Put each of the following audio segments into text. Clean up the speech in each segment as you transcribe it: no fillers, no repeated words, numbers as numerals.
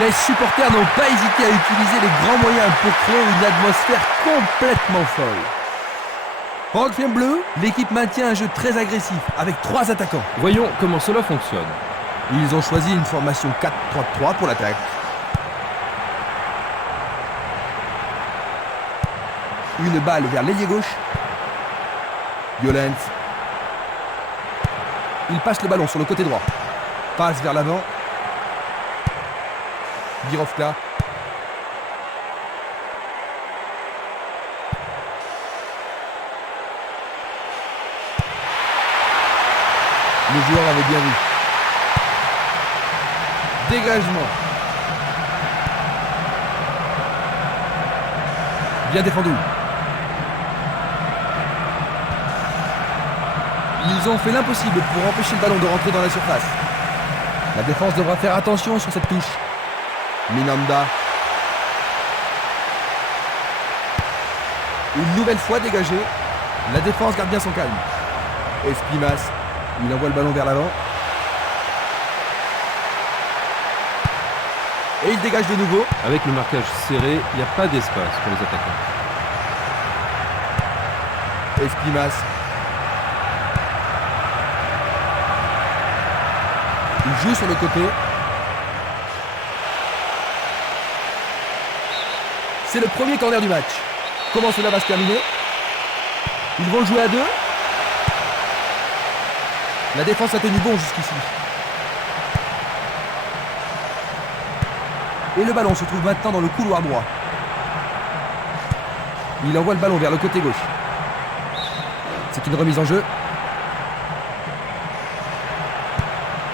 Les supporters n'ont pas hésité à utiliser les grands moyens pour créer une atmosphère complètement folle. En quatrième bleu, l'équipe maintient un jeu très agressif avec 3 attaquants. Voyons comment cela fonctionne. Ils ont choisi une formation 4-3-3 pour l'attaque. Une balle vers l'ailier gauche. Violent. Il passe le ballon sur le côté droit. Passe vers l'avant. Birovka. Le joueur avait bien vu. Dégagement. Bien défendu. Ils ont fait l'impossible pour empêcher le ballon de rentrer dans la surface. La défense devra faire attention sur cette touche. Minanda. Une nouvelle fois dégagée. La défense garde bien son calme. Espimas. Il envoie le ballon vers l'avant. Et il dégage de nouveau. Avec le marquage serré, il n'y a pas d'espace pour les attaquants. Espimas. Il joue sur le côté. C'est le premier corner du match. Comment cela va se terminer? Ils vont le jouer à 2. La défense a tenu bon jusqu'ici. Et le ballon se trouve maintenant dans le couloir droit. Il envoie le ballon vers le côté gauche. C'est une remise en jeu.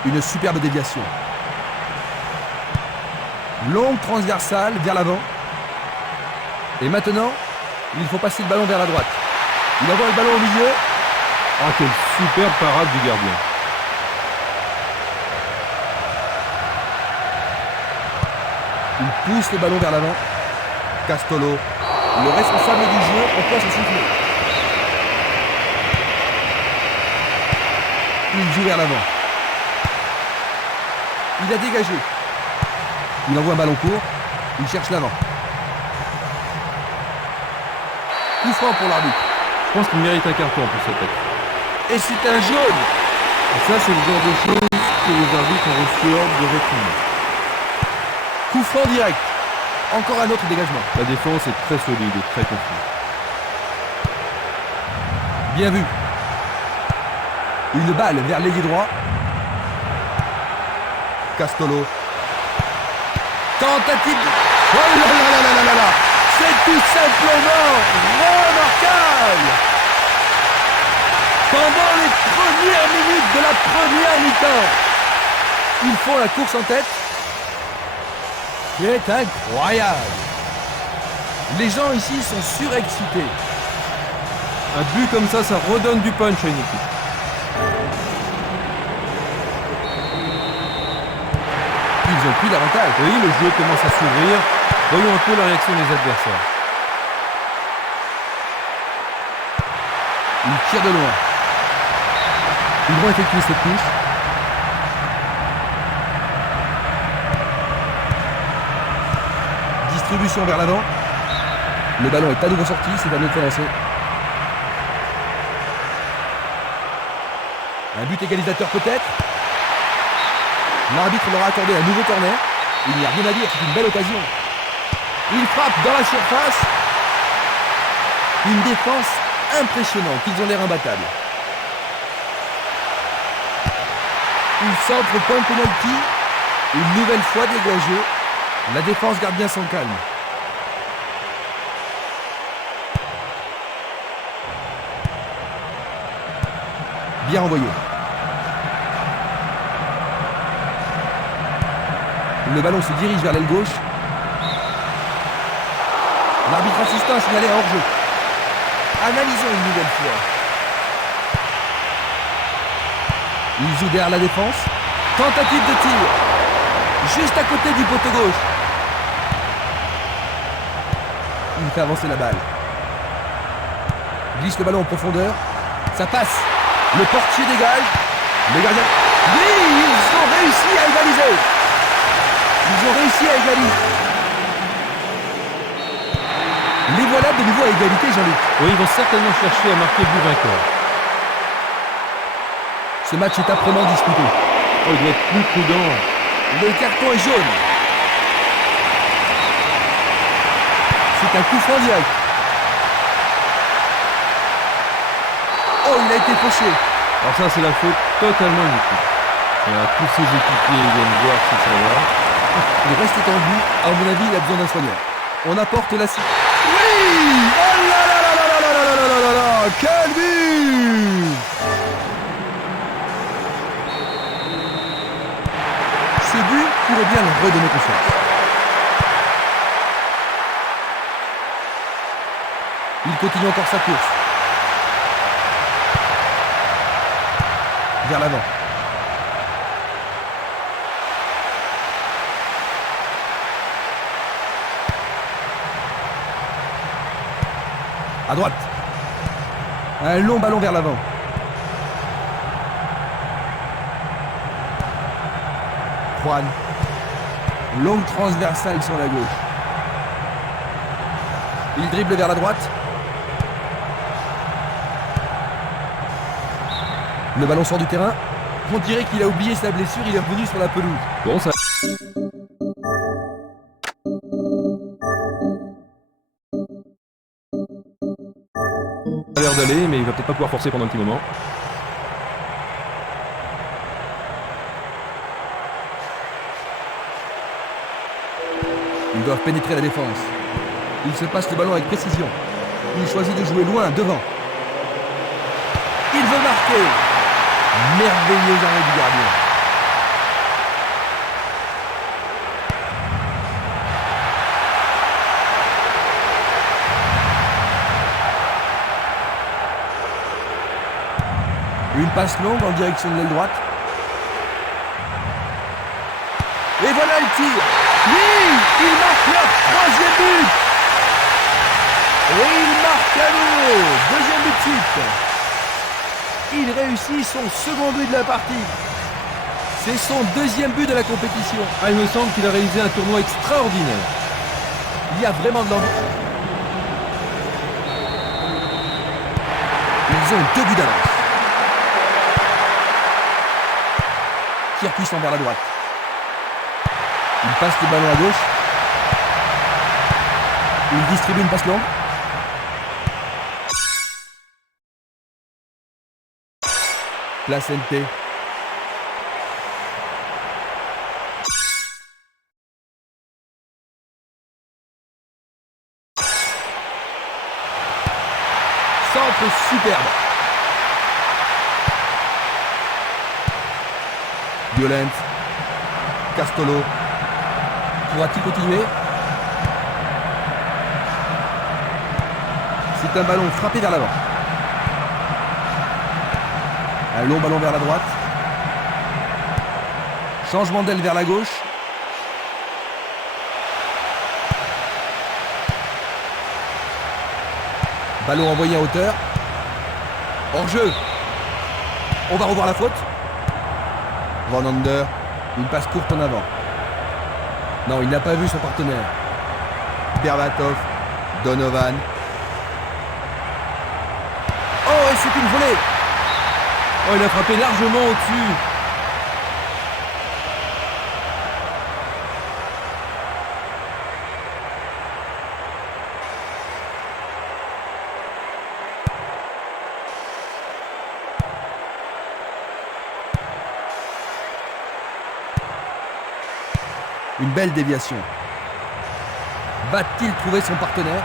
Une superbe déviation. Longue transversale vers l'avant. Et maintenant, il faut passer le ballon vers la droite. Il envoie le ballon au milieu. Ah, quelle superbe parade du gardien. Il pousse le ballon vers l'avant. Castolo, le responsable du jeu, emploie son soufflet. Il joue vers l'avant. Il a dégagé. Il envoie un ballon court. Il cherche l'avant. Coup franc pour l'arbitre. Je pense qu'il mérite un carton pour cette attaque. Et c'est un jaune. Et ça, c'est le genre de choses que les arbitres ont reçu ordre de réprimer. Coup franc direct. Encore un autre dégagement. La défense est très solide et très confiante. Bien vu. Une balle vers l'ailier droit. Castolo. Tentative de... Oh là là là là là là là. C'est tout simplement remarquable. Pendant les premières minutes de la première mi-temps, ils font la course en tête. C'est incroyable. Les gens ici sont surexcités. Un but comme ça redonne du punch à une équipe. Ils ont pris l'avantage. Oui, le jeu commence à s'ouvrir. Voyons un peu la réaction des adversaires. Ils tirent de loin. Ils vont effectuer cette touche. Distribution vers l'avant. Le ballon est à nouveau sorti, c'est à nouveau lancé. Un but égalisateur peut-être. L'arbitre leur a accordé un nouveau corner. Il n'y a rien à dire, c'est une belle occasion. Il frappe dans la surface. Une défense impressionnante, ils ont l'air imbattables. Il centre au point de penalty. Une nouvelle fois dégagé. La défense garde bien son calme. Bien envoyé. Le ballon se dirige vers l'aile gauche. L'arbitre assistant a signalé un hors-jeu. Analysons une nouvelle fois. Il joue derrière la défense. Tentative de tir. Juste à côté du poteau gauche. Il fait avancer la balle. Glisse le ballon en profondeur. Ça passe. Le portier dégage. Le gardien... Oui, ils ont réussi à égaliser. Ils ont réussi réussi à égaliser. Les voilà de nouveau à égalité, Jean-Luc. Oui, ils vont certainement chercher à marquer le but vainqueur. Ce match est âprement disputé. Oh, il doit être plus prudent. Le carton est jaune. C'est un coup franc direct. Oh, il a été fauché. Alors ça, c'est la faute totalement inutile. Tous ses équipiers viennent voir si ça va. Il reste étendu. À mon avis, il a besoin d'un soigneur. On apporte la... Oui! Oh là là là là là là là là là là! Quel but! Ce but pourrait bien leur redonner confiance. Il continue encore sa course. Vers l'avant. À droite. Un long ballon vers l'avant. Juan. Longue transversale sur la gauche. Il dribble vers la droite. Le ballon sort du terrain. On dirait qu'il a oublié sa blessure, il est revenu sur la pelouse. Bon, ça... Ça a l'air d'aller, mais il va peut-être pas pouvoir forcer pendant un petit moment. Ils doivent pénétrer la défense. Il se passe le ballon avec précision. Il choisit de jouer loin, devant. Il veut marquer. Merveilleux arrêt du gardien. Une passe longue en direction de l'aile droite. Et voilà le tir. Oui, il marque leur troisième but. Et il marque à nouveau. Deuxième but de suite. Il réussit son second but de la partie. C'est son deuxième but de la compétition. Ah, il me semble qu'il a réalisé un tournoi extraordinaire. Il y a vraiment de l'envie. Ils ont 2 buts d'avance. Tir puissant vers la droite. Il passe le ballon à gauche. Il distribue une passe longue. Place NP. Centre superbe. Violent. Castolo. Pourra-t-il continuer? C'est un ballon frappé vers l'avant. Un long ballon vers la droite. Changement d'aile vers la gauche. Ballon envoyé en hauteur. Hors-jeu. On va revoir la faute. Van Ander. Une passe courte en avant. Non, il n'a pas vu son partenaire. Berbatov. Donovan. Oh, et c'est une volée. Oh, il a frappé largement au-dessus. Une belle déviation. Va-t-il trouver son partenaire?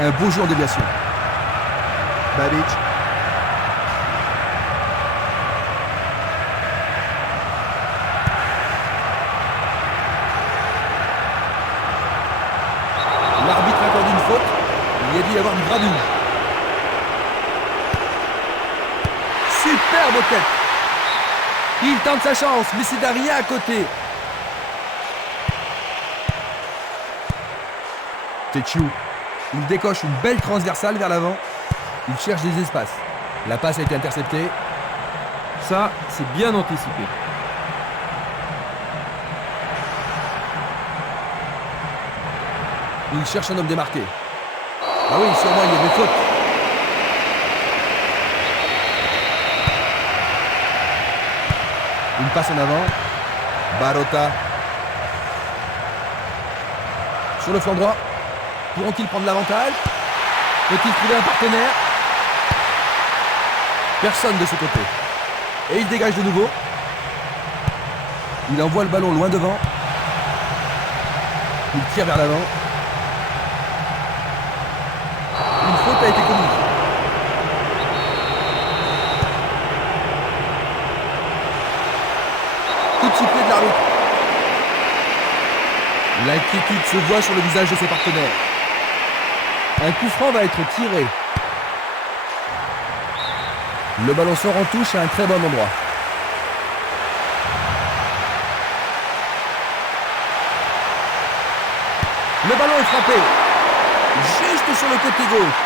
Un beau jeu en déviation. Babic. L'arbitre accorde une faute. Il a dû y avoir une gravure. Superbe tête. Il tente sa chance, mais c'est Daria à côté. Tchétchou. Il décoche une belle transversale vers l'avant. Il cherche des espaces. La passe a été interceptée. Ça, c'est bien anticipé. Il cherche un homme démarqué. Ah oui, sûrement il y avait faute. Une passe en avant. Barota. Sur le flanc droit. Pourront-ils prendre l'avantage? Peut-il trouver un partenaire? Personne de ce côté. Et il dégage de nouveau. Il envoie le ballon loin devant. Il tire vers l'avant. Une faute a été commise. Coup de sifflet de l'arbitre. L'inquiétude se voit sur le visage de ses partenaires. Un coup franc va être tiré. Le ballon sort en touche à un très bon endroit. Le ballon est frappé. Juste sur le côté gauche.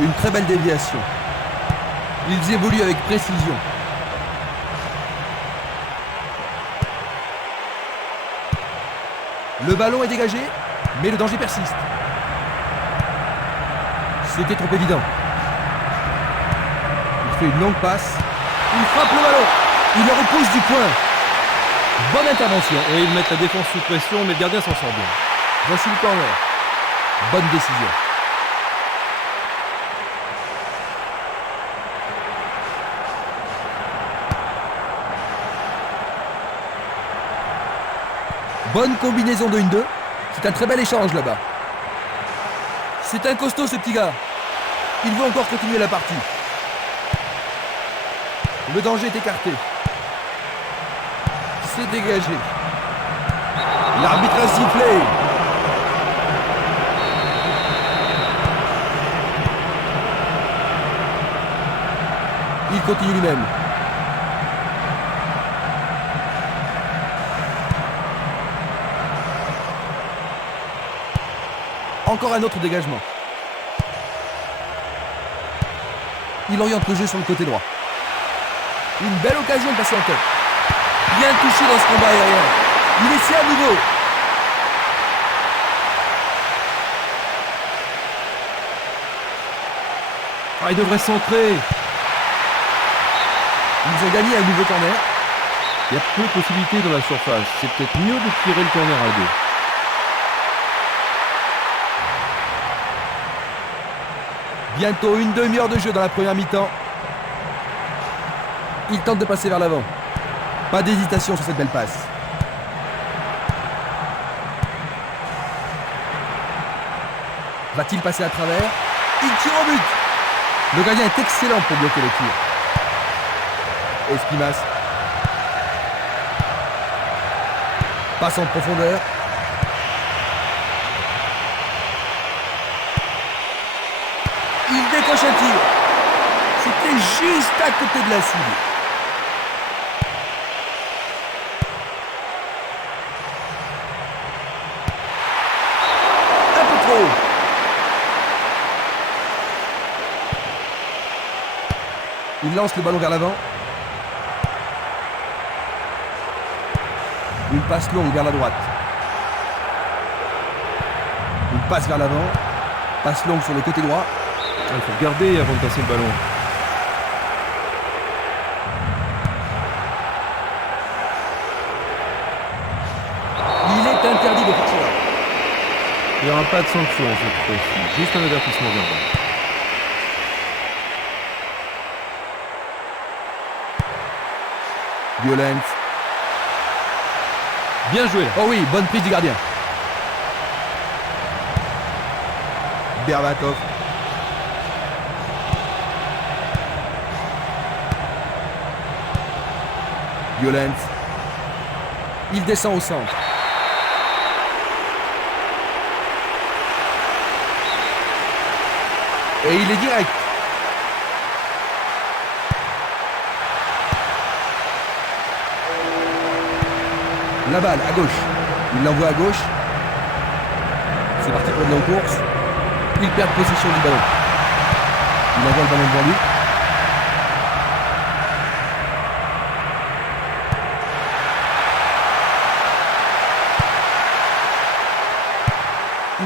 Une très belle déviation. Ils évoluent avec précision. Le ballon est dégagé, mais le danger persiste. C'était trop évident. Il fait une longue passe. Il frappe le ballon. Il le repousse du point. Bonne intervention. Et ils mettent la défense sous pression, mais le gardien s'en sort bien. Voici le corner. Bonne décision. Bonne combinaison de 1-2. C'est un très bel échange là-bas. C'est un costaud ce petit gars. Il veut encore continuer la partie. Le danger est écarté. C'est dégagé. L'arbitre a sifflé. Il continue lui-même. Encore un autre dégagement. Il oriente le jeu sur le côté droit. Une belle occasion de passer en tête. Bien touché dans ce combat aérien. Il essaie à nouveau. Ah, il devrait centrer. Ils ont gagné un nouveau corner. Il y a peu de possibilités dans la surface. C'est peut-être mieux de tirer le corner à deux. Bientôt une demi-heure de jeu dans la première mi-temps. Il tente de passer vers l'avant. Pas d'hésitation sur cette belle passe. Va-t-il passer à travers? Il tire au but. Le gardien est excellent pour bloquer le tir. Espimas. Passe en profondeur. Il décoche un tir. C'était juste à côté de la cible. Un peu trop. Il lance le ballon vers l'avant. Une passe longue vers la droite. Une passe vers l'avant. Passe longue sur le côté droit. Il faut regarder avant de passer le ballon. Il est interdit de faire cela. Il n'y aura pas de sanction cette fois-ci. Juste un avertissement verbal. Violence. Bien joué là. Oh oui, bonne prise du gardien. Berbatov. Violence. Il descend au centre. Et il est direct. La balle à gauche. Il l'envoie à gauche. C'est parti pour une longue course. Il perd possession du ballon. Il envoie le ballon devant lui.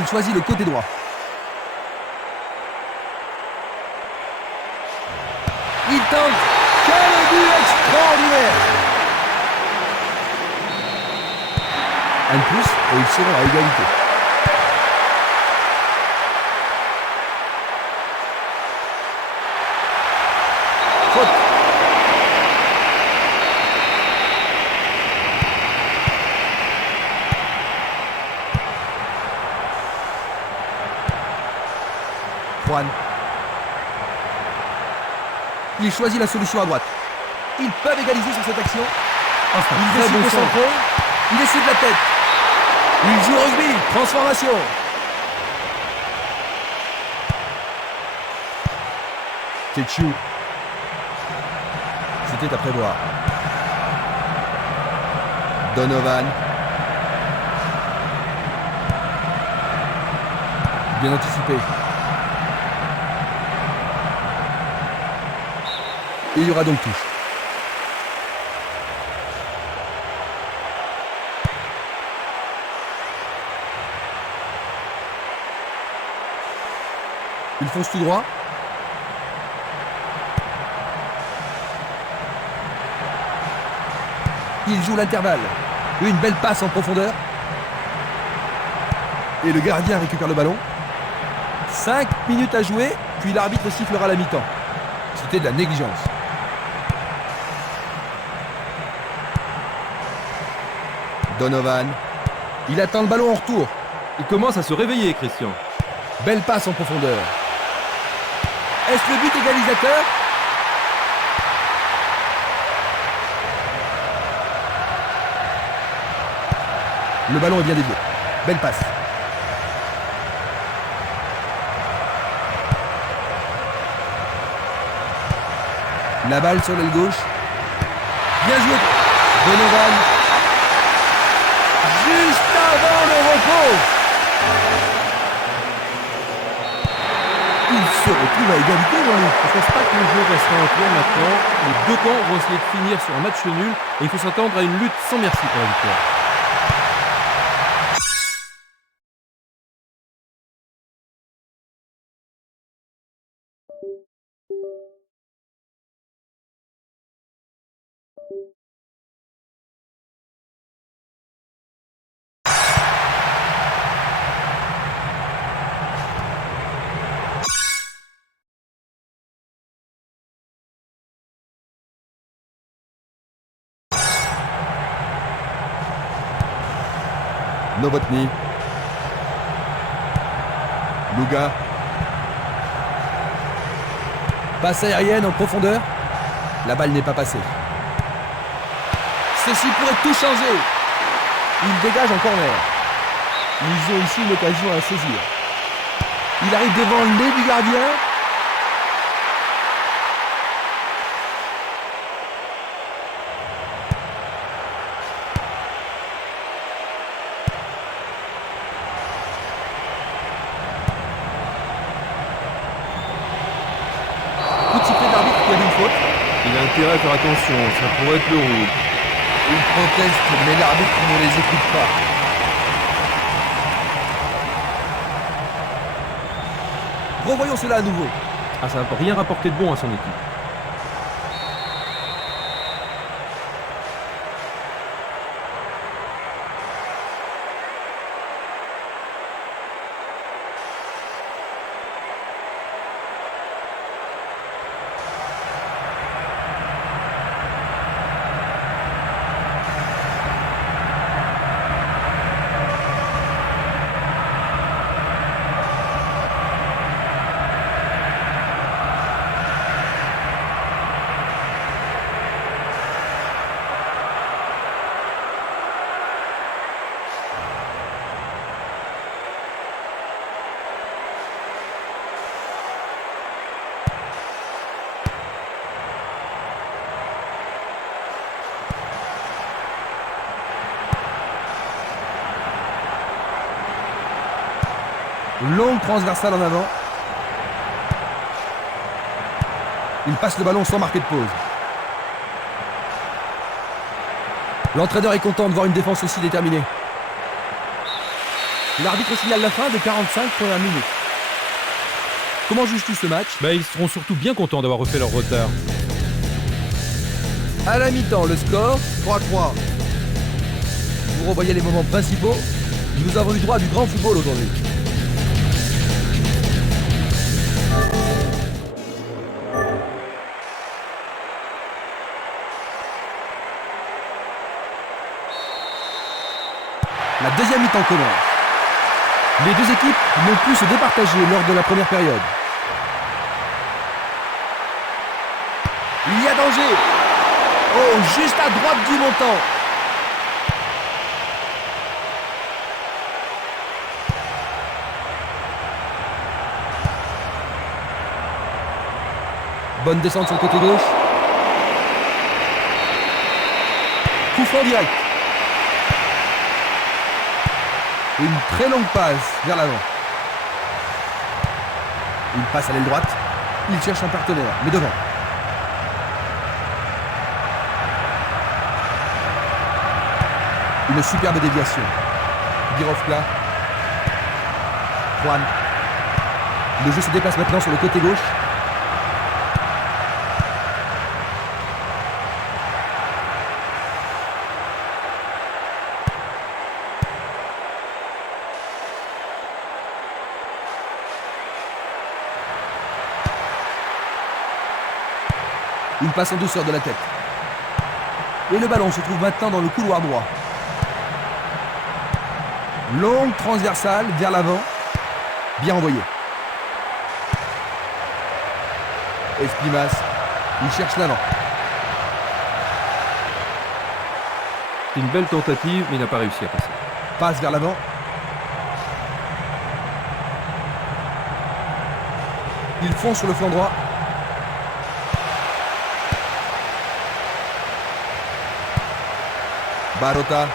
Il choisit le côté droit. Il tente. Quel but extraordinaire! Un plus et ils seront à égalité. Faute. Juan. Il choisit la solution à droite. Ils peuvent égaliser sur cette action. Il décide de centrer. Il décide de la tête. Il joue au rugby. Transformation. Tchétchou. C'était à prévoir. Donovan. Bien anticipé. Et il y aura donc touche. Il fonce tout droit. Il joue l'intervalle. Une belle passe en profondeur. Et le gardien récupère le ballon. 5 minutes à jouer, puis l'arbitre sifflera la mi-temps. C'était de la négligence. Donovan. Il attend le ballon en retour. Il commence à se réveiller, Christian. Belle passe en profondeur. Est-ce le but égalisateur? Le ballon est bien dévié. Belle passe. La balle sur l'aile gauche. Bien joué. Donovan. Juste avant le repos. Il se retrouve à égalité, Jean-Luc. Je ne pense pas que le jeu restera un point maintenant. Les deux camps vont essayer de finir sur un match nul et il faut s'attendre à une lutte sans merci pour la victoire. Novotny. Luga. Passe aérienne en profondeur. La balle n'est pas passée. Ceci pourrait tout changer. Il dégage en corner. Ils ont ici une occasion à saisir. Il arrive devant le nez du gardien. Il a intérêt à faire attention, ça pourrait être le rouge. Il proteste, mais l'arbitre ne les écoute pas. Revoyons cela à nouveau. Ah, ça n'a rien rapporté de bon à son équipe. Longue transversale en avant. Il passe le ballon sans marquer de pause. L'entraîneur est content de voir une défense aussi déterminée. L'arbitre signale la fin des 45 premières minutes. Comment juges-tu ce match? Ils seront surtout bien contents d'avoir refait leur retard. À la mi-temps, le score 3-3. Vous revoyez les moments principaux. Nous avons eu droit à du grand football aujourd'hui. La deuxième mi-temps commence. Les deux équipes n'ont pu se départager lors de la première période. Il y a danger. Oh, juste à droite du montant. Bonne descente sur le côté gauche. Coup franc direct. Une très longue passe vers l'avant. Il passe à l'aile droite. Il cherche un partenaire, mais devant. Une superbe déviation. Birovka. Juan. Le jeu se déplace maintenant sur le côté gauche. Une passe en douceur de la tête. Et le ballon se trouve maintenant dans le couloir droit. Longue transversale vers l'avant. Bien envoyé. Espimas. Il cherche l'avant. C'est une belle tentative, mais il n'a pas réussi à passer. Passe vers l'avant. Ils fonce sur le flanc droit. Barota.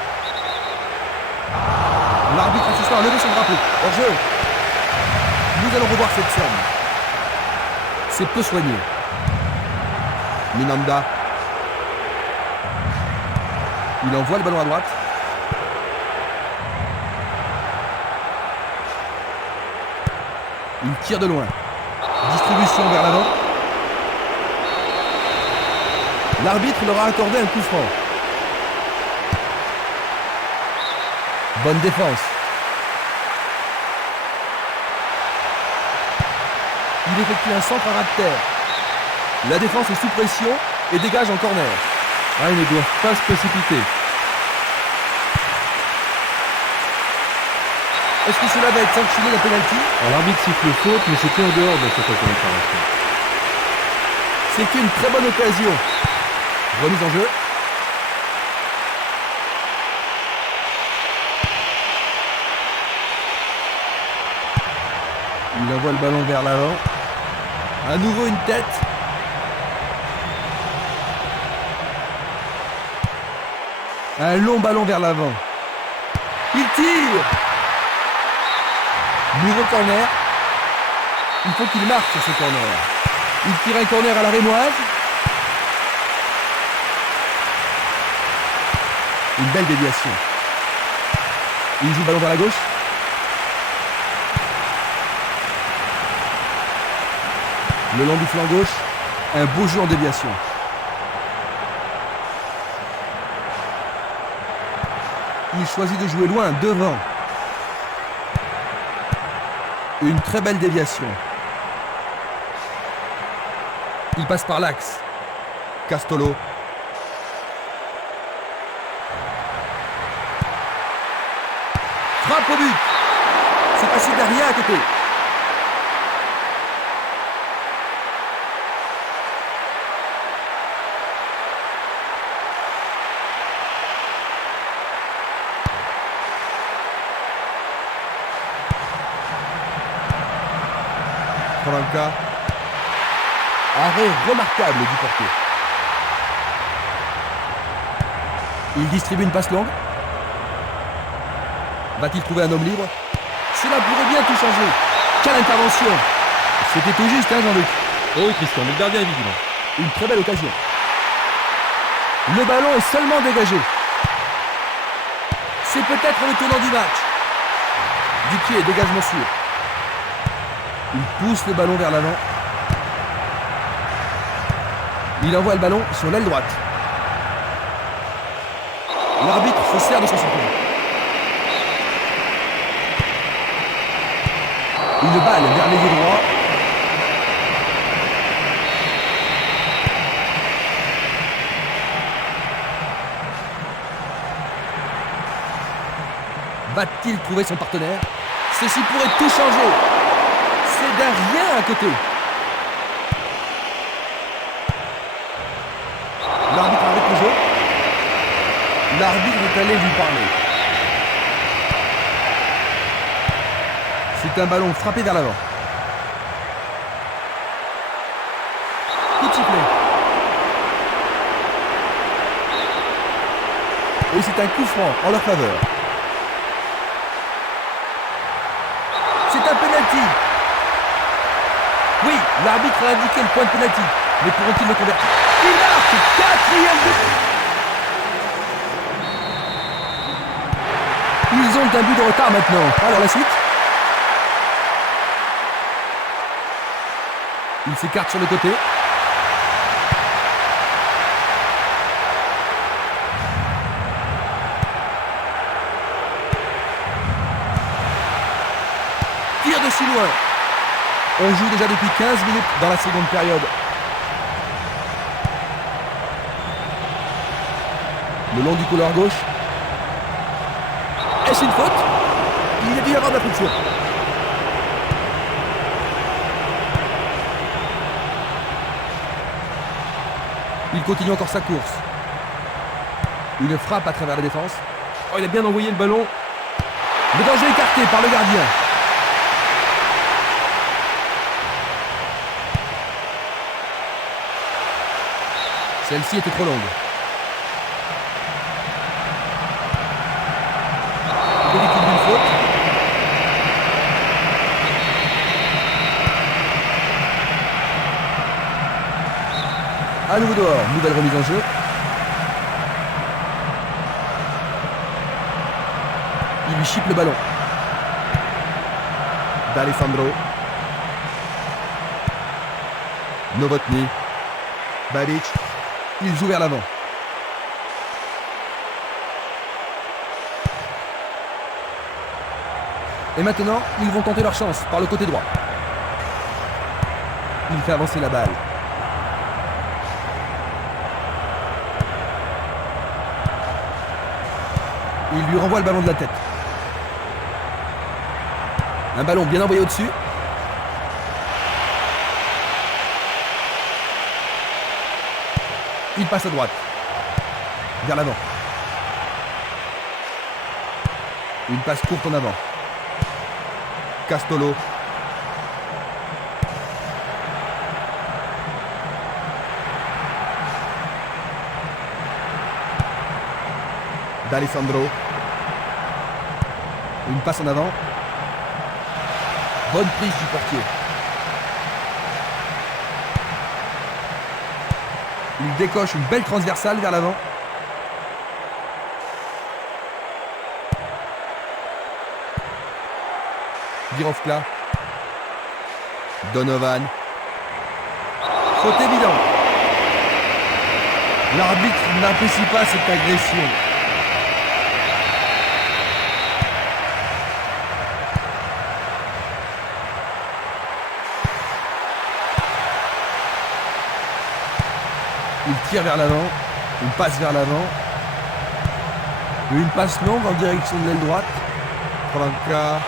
L'arbitre assistant a levé son drapeau. Hors jeu. Nous allons revoir cette scène. C'est peu soigné. Minanda. Il envoie le ballon à droite. Il tire de loin. Distribution vers l'avant. L'arbitre leur a accordé un coup franc. Bonne défense. Il effectue un centre à ras de terre. La défense est sous pression et dégage en corner. Ils ne doivent pas se précipiter. Est-ce que cela va être sanctionné la pénalty? L'arbitre siffle faute, mais c'était en dehors de cette réparation. C'est une très bonne occasion. Remise en jeu. Il envoie le ballon vers l'avant. À nouveau une tête. Un long ballon vers l'avant. Il tire. Nouveau corner. Il faut qu'il marque sur ce corner. Il tire un corner à la rémoise. Une belle déviation. Il joue le ballon vers la gauche. Le long du flanc gauche, un beau jeu en déviation. Il choisit de jouer loin, devant. Une très belle déviation. Il passe par l'axe. Castolo. Frappe au but. C'est passé derrière à côté. Franca. Arrêt remarquable du portier. Il distribue une passe longue. Va-t-il trouver un homme libre? Cela pourrait bien tout changer. Quelle intervention! C'était tout juste, hein, Jean-Luc? Oui, Christian, mais le gardien est vigilant. Une très belle occasion. Le ballon est seulement dégagé. C'est peut-être le tournant du match. Du pied, dégagement sûr. Il pousse le ballon vers l'avant. Il envoie le ballon sur l'aile droite. L'arbitre se sert de son sifflet. Une balle vers l'ailier droit. Va-t-il trouver son partenaire? Ceci pourrait tout changer. C'est d'un rien à côté. L'arbitre arrête le jeu. L'arbitre est allé lui parler. C'est un ballon frappé vers l'avant. Coup de sifflet. Et c'est un coup franc en leur faveur. C'est un penalty. Oui, l'arbitre a indiqué le point de penalty. Mais pourront-ils le convertir? Il marque! Quatrième but! Ils ont un but de retard maintenant. Alors la suite? Il s'écarte sur le côté. Tire de si loin. On joue déjà depuis 15 minutes dans la seconde période. Le long du couloir gauche. Est-ce une faute? Il y a dû y avoir de la friction. Il continue encore sa course. Une frappe à travers la défense. Oh, il a bien envoyé le ballon. Le danger écarté par le gardien. Celle-ci était trop longue. Il est victime d'une faute. À nouveau dehors, nouvelle remise en jeu. Il lui chipe le ballon. D'Alessandro. Novotny. Babic. Il joue vers l'avant. Et maintenant, ils vont tenter leur chance par le côté droit. Il fait avancer la balle. Il lui renvoie le ballon de la tête. Un ballon bien envoyé au-dessus. Il passe à droite. Vers l'avant. Une passe courte en avant. Castolo. D'Alessandro. Une passe en avant. Bonne prise du portier. Il décoche une belle transversale vers l'avant. Birovka. Donovan. Faute évidente. L'arbitre n'apprécie pas cette agression. Il tire vers l'avant, une passe vers l'avant, une passe longue en direction de l'aile droite. Franca,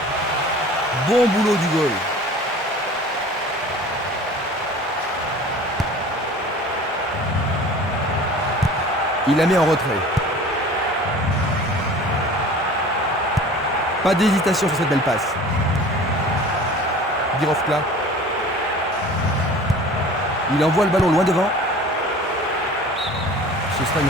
bon boulot du goal. Il la met en retrait. Pas d'hésitation sur cette belle passe. Birovka. Il envoie le ballon loin devant. Ce sera une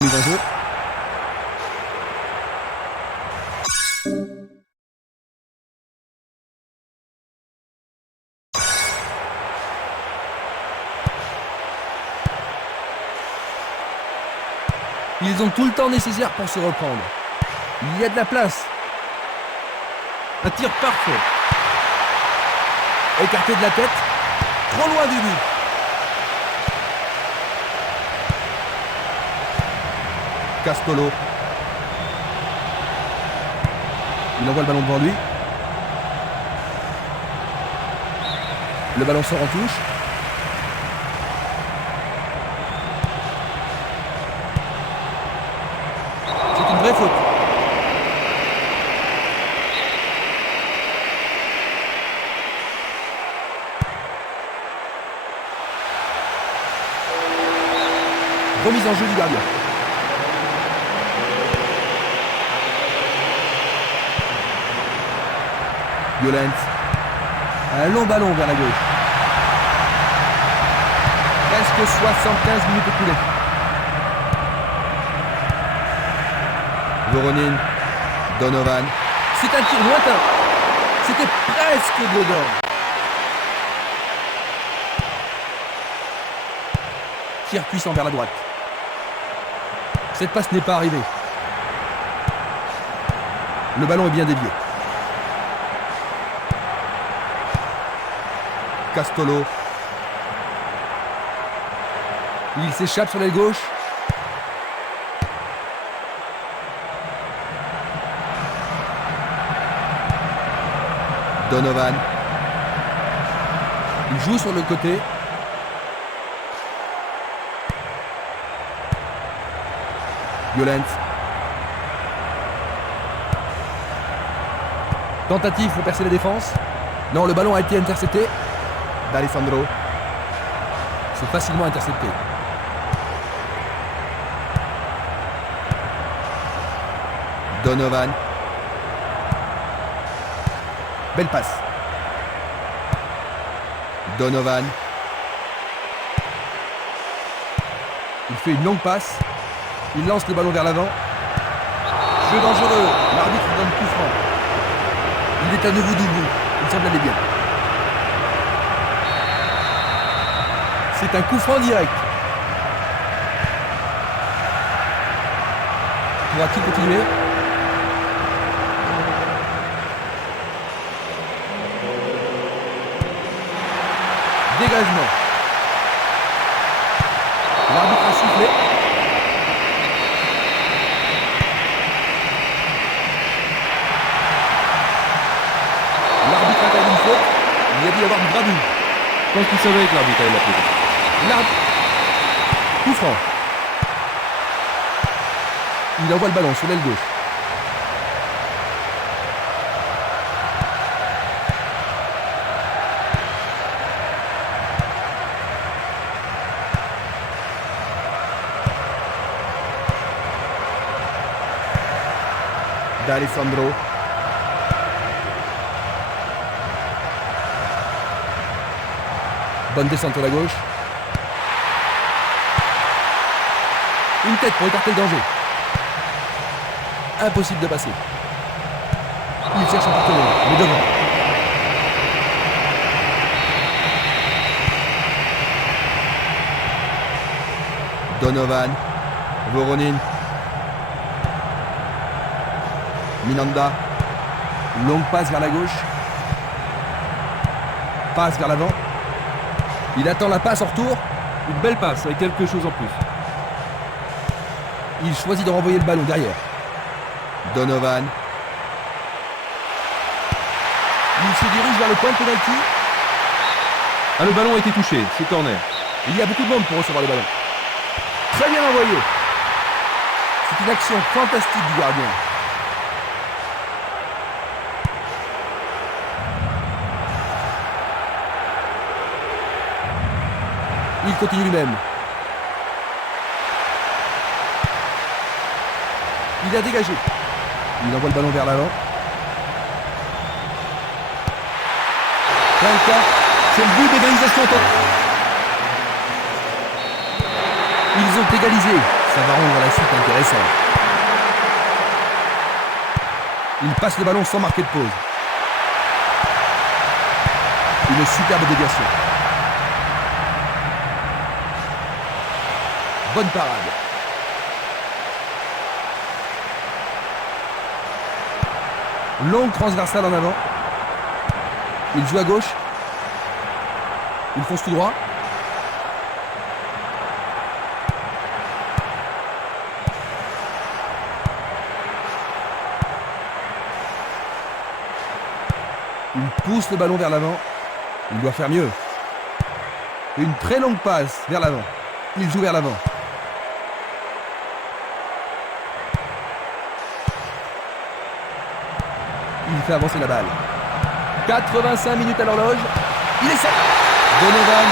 Mise en jeu. Ils ont tout le temps nécessaire pour se reprendre. Il y a de la place. Un tir parfait. Écarté de la tête. Trop loin du but. Castolo. Il envoie le ballon devant lui. Le ballon sort en touche. C'est une vraie faute. Remise en jeu du gardien. Violent. Un long ballon vers la gauche. Presque 75 minutes écoulées. Voronin. Donovan. C'est un tir lointain. C'était presque dedans. Tir puissant vers la droite. Cette passe n'est pas arrivée. Le ballon est bien dévié. Castolo. Il s'échappe sur l'aile gauche. Donovan. Il joue sur le côté. Violent. Tentative pour percer la défense. Non, le ballon a été intercepté. D'Alessandro. C'est facilement intercepté. Donovan. Belle passe. Donovan. Il fait une longue passe. Il lance le ballon vers l'avant. Jeu dangereux. L'arbitre donne coup franc. Il est à nouveau debout. Il semble aller bien. C'est un coup franc direct. Pourra-t-il continuer? Dégagement. L'arbitre a sifflé. L'arbitre a perdu une faute. Il y a dû y avoir une gravure. Je pense qu'il savait que l'arbitre allait l'appeler. L'arbitre. Coup franc. Il envoie le ballon sur l'aile gauche. D'Alessandro. Bonne descente à la gauche. Une tête pour écarter le danger. Impossible de passer. Il cherche un partenaire, mais devant. Donovan. Voronin. Minanda. Longue passe vers la gauche. Passe vers l'avant. Il attend la passe en retour. Une belle passe avec quelque chose en plus. Il choisit de renvoyer le ballon derrière. Donovan. Il se dirige vers le point de pénalty. Ah, le ballon a été touché, c'est corner. Il y a beaucoup de monde pour recevoir le ballon. Très bien envoyé. C'est une action fantastique du gardien. Il continue lui-même. Il a dégagé. Il envoie le ballon vers l'avant. 24. C'est le but d'égalisation. Ils ont égalisé. Ça va rendre la suite intéressante. Il passe le ballon sans marquer de pause. Une superbe déviation. Bonne parade. Longue transversale en avant. Il joue à gauche. Il fonce tout droit. Il pousse le ballon vers l'avant. Il doit faire mieux. Une très longue passe vers l'avant. Il joue vers l'avant. Il fait avancer la balle. 85 minutes à l'horloge. Il essaie. Donovan.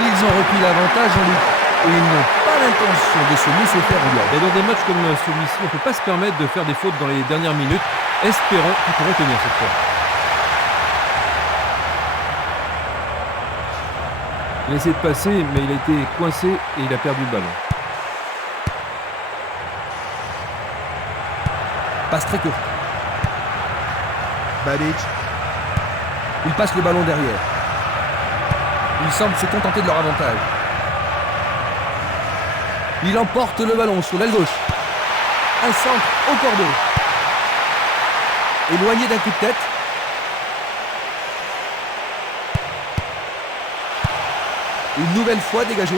Ils ont repris l'avantage en lutte. Et ils n'ont pas l'intention de se laisser faire en Et dans des matchs comme celui-ci, on ne peut pas se permettre de faire des fautes dans les dernières minutes. Espérons qu'ils pourront tenir cette fois. Il a essayé de passer, mais il a été coincé et il a perdu le ballon. Passe très courte. Babic. Il passe le ballon derrière. Ils semblent se contenter de leur avantage. Il emporte le ballon sur l'aile gauche. Un centre au cordeau. Éloigné d'un coup de tête. Une nouvelle fois dégagé.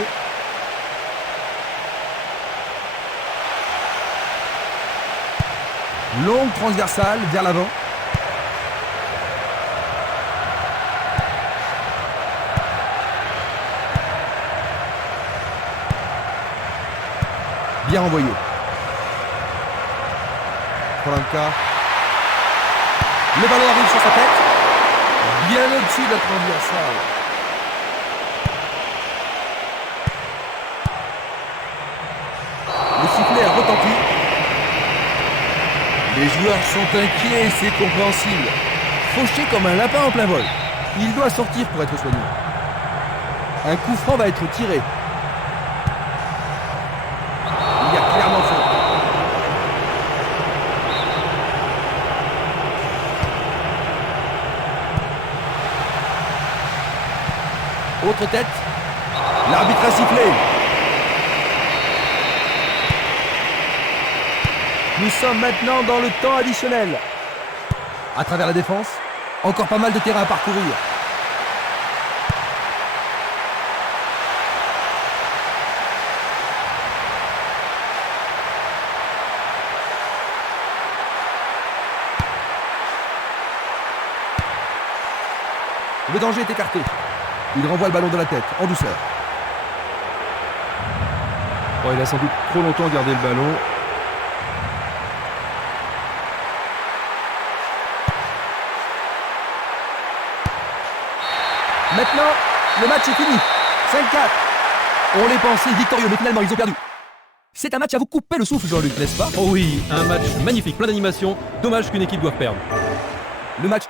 Longue transversale vers l'avant. Bien envoyé. Polanka. Le ballon arrive sur sa tête. Bien au-dessus de la transversale. Le sifflet a retenti. Les joueurs sont inquiets, c'est compréhensible. Fauché comme un lapin en plein vol. Il doit sortir pour être soigné. Un coup franc va être tiré. Il y a clairement faute. Autre tête. L'arbitre a sifflé. Nous sommes maintenant dans le temps additionnel. À travers la défense, encore pas mal de terrain à parcourir. Le danger est écarté. Il renvoie le ballon de la tête, en douceur. Bon, il a sans doute trop longtemps gardé le ballon. Maintenant, le match est fini. 5-4. On les pensait victorieux, mais finalement, ils ont perdu. C'est un match à vous couper le souffle, Jean-Luc, n'est-ce pas? Oh oui, un match magnifique, plein d'animation. Dommage qu'une équipe doive perdre. Le match